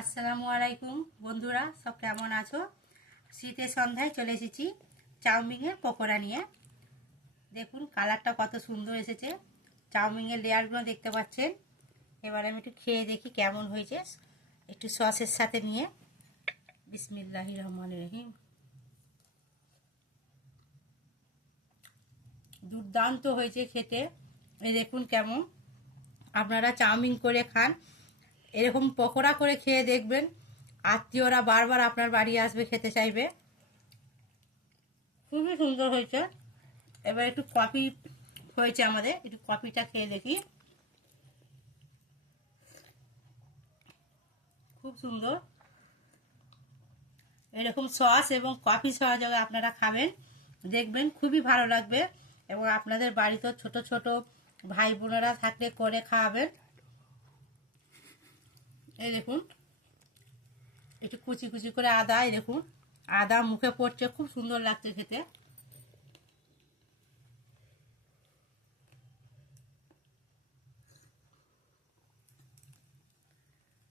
আসসালামু আলাইকুম বন্ধুরা, সব কেমন আছো? শীতের সন্ধ্যায় চলে এসেছি চাউমিনের পকোড়া নিয়ে। দেখুন কালারটা কত সুন্দর এসেছে, চাউমিনের লেয়ারগুলো দেখতে পাচ্ছেন। এবার আমি একটু খেয়ে দেখি কেমন হয়েছে, একটু সসের সাথে নিয়ে। বিসমিল্লাহির রহমানির রহিম। দুর্দান্ত হয়েছে খেতে। এই দেখুন কেমন। আপনারা চাউমিন করে খান, এরকম পকোড়া করে খেয়ে দেখবেন, আত্মীয়রা বারবার আপনার বাড়ি আসবে, খেতে চাইবে। খুবই সুন্দর হয়েছে। এবার একটু কফি হয়েছে আমাদের, একটু কফিটা খেয়ে দেখি। খুব সুন্দর। এরকম সস এবং কফি সহযোগে আপনারা খাবেন, দেখবেন খুবই ভালো লাগবে। এবং আপনাদের বাড়িতে ছোট ছোট ভাই বোনেরা থাকলে করে খাওয়াবেন। এই দেখুন, একটু কুচি কুচি করে আদা, এই দেখুন আদা মুখে পড়ছে, খুব সুন্দর লাগছে খেতে।